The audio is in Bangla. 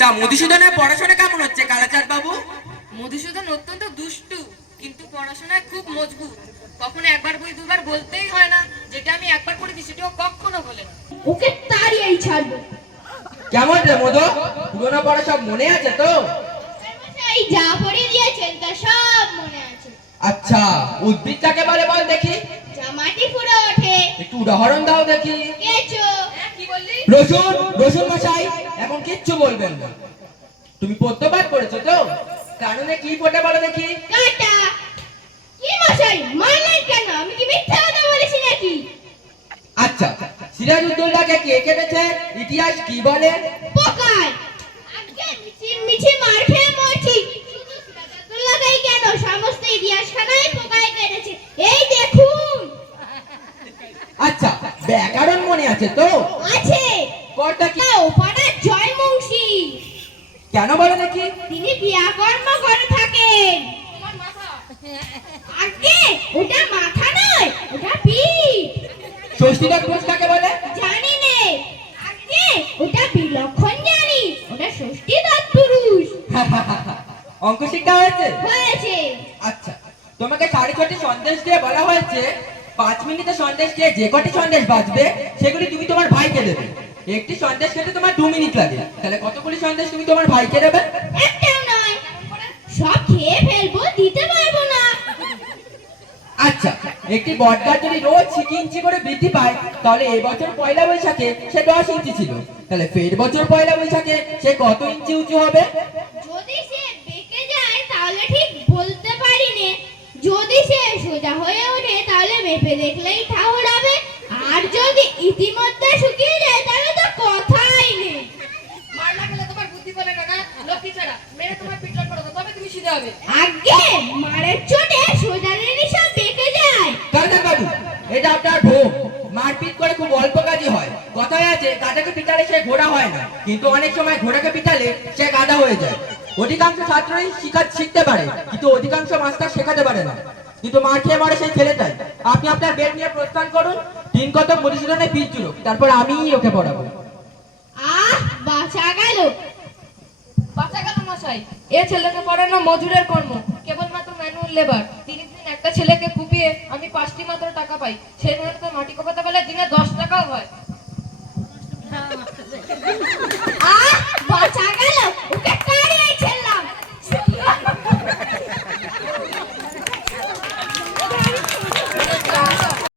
তা মধুসূদনের পড়াশোনা কেমন হচ্ছে কালাচাঁদ বাবু? মধুসূদন অত্যন্ত দুষ্টু, কিন্তু পড়াশোনায় খুব মজবুত। কখনো একবার বই দুবার বলতেই হয় না, যেটা আমি একবার পড়েছি সেটাও কখনো বলে না। ওকে তাড়িয়েই ছাড়বো। কেমন রে মধু, পুরোনো পড়া সব মনে আছে তো? এই যা পড়িয়ে দিয়েছেন তা সব মনে আছে। আচ্ছা, উদ্ভিদ কাকে বলে বল দেখি? যা মাটি ফুঁড়ে ওঠে। একটু উদাহরণ দাও দেখি। কেঁচো। কি বললি? রসুন, রসুন মশাই এখন কিচ্ছু বলবেন না। তুমি পদ্যপাঠ করেছো তো? কানুনে কি ফোটে বলো দেখি? কাঁটা। কি মশাই মারলেন কেন? আমি কি মিথ্যা কথা বলেছি নাকি? আচ্ছা, সিরাজউদ্দৌলাকে কে কেটেছে? ইতিহাস কি বলে? পোকায়। আজকে মিছি মার খেয়ে মরছি। শুধু সিরাজউদ্দৌলাকেই কেন, সমস্ত ইতিহাসখানায় পোকায় কেটেছে। এই দেখুন। আচ্ছা, ব্যাকরণ মনে আছে তো? আছে। কর্তা কি? ও পাড়ার জয়মৌসি। কেন বলো দেখি? তিনি ব্যাকর্ম করে থাকেন। তোমার মাথা। আগে ওটা মাথা নয়, ওটা পিঠ। ষষ্ঠীদার পুরুষ কাকে বলে? জানি নে। আগে ওটা বিলক্ষণ জানি, ওটা ষষ্ঠী তৎপুরুষ। অঙ্ক শিক্ষা হয়েছে? হয়েছে। আচ্ছা, তোমাকে 6:30 সন্দেশ দিয়ে বলা হয়েছে 5 মিনিটে সন্দেশ দিয়ে যে কটি সন্দেশ বাজবে সেগুলি তুমি তোমার ভাইকে দেবে। একটি সন্দেশ খেতে তোমার 2 মিনিট লাগে, তাহলে কতগুলি সন্দেশ তুমি তোমার ভাইকে দেবে? একটাও নয়, সব খেয়ে ফেলবো, দিতে পারবো না। আচ্ছা, একটি বটগাছ যদি রোজ 6 ইঞ্চি করে বৃদ্ধি পায়, তাহলে এই বছর পয়লা বৈশাখে সে 10 ইঞ্চি ছিল, তাহলে ফের বছর পয়লা বৈশাখে সে কত ইঞ্চি উঁচু হবে? যদি সে বেঁকে যায় তাহলে ঠিক বলতে পারি নে, যদি সে সোজা হয়ে ওঠে তাহলে মেপে দেখলেই ঠাউরাবে, আর যদি ইতিমধ্যে শুকিয়ে যায় তাহলে তো কথাই নেই। মার না খেলে তোমার বুদ্ধি বলে না, লক্ষ্মী ছাড়া মেরে তোমার পিটলার করো, তবে তুমি সিধে হবে। আগে মারের চোটে সোজা রেনি সব বেঁকে যায়। কালাচাঁদ বাবু, এটা আপনার ভুল। মারপিট করে খুব অল্প কাজই হয়। কথায় আছে, গাধাকে পিটালে সে ঘোড়া হয় না, কিন্তু অনেক সময় ঘোড়াকে পিটালে সে গাধা হয়ে যায়। অধিকাংশ ছাত্রই শিখতে পারে, কিন্তু অধিকাংশ মাস্টার শেখাতে পারে না। কিন্তু মার খেয়ে মরে সেই ছেলেটাই। আপনি আপনার বেড নিয়ে প্রস্থান করুন, 3 কতক মধুসূদনের পিচ জুড়ুক, তারপর আমিই ওকে পড়াবো। বাঁচা গেল। বাঁচা গেল মশাই। এ ছেলেকে পড়ানো মজুরের কর্ম, কেবলমাত্র ম্যানুয়াল লেবার। 30 দিন একটা ছেলেকে কুপিয়ে আমি 5টি মাত্র টাকা পাই। সেই মেহনতে মাটি কোপাতে গেলে দিনে 10 টাকাও হয়।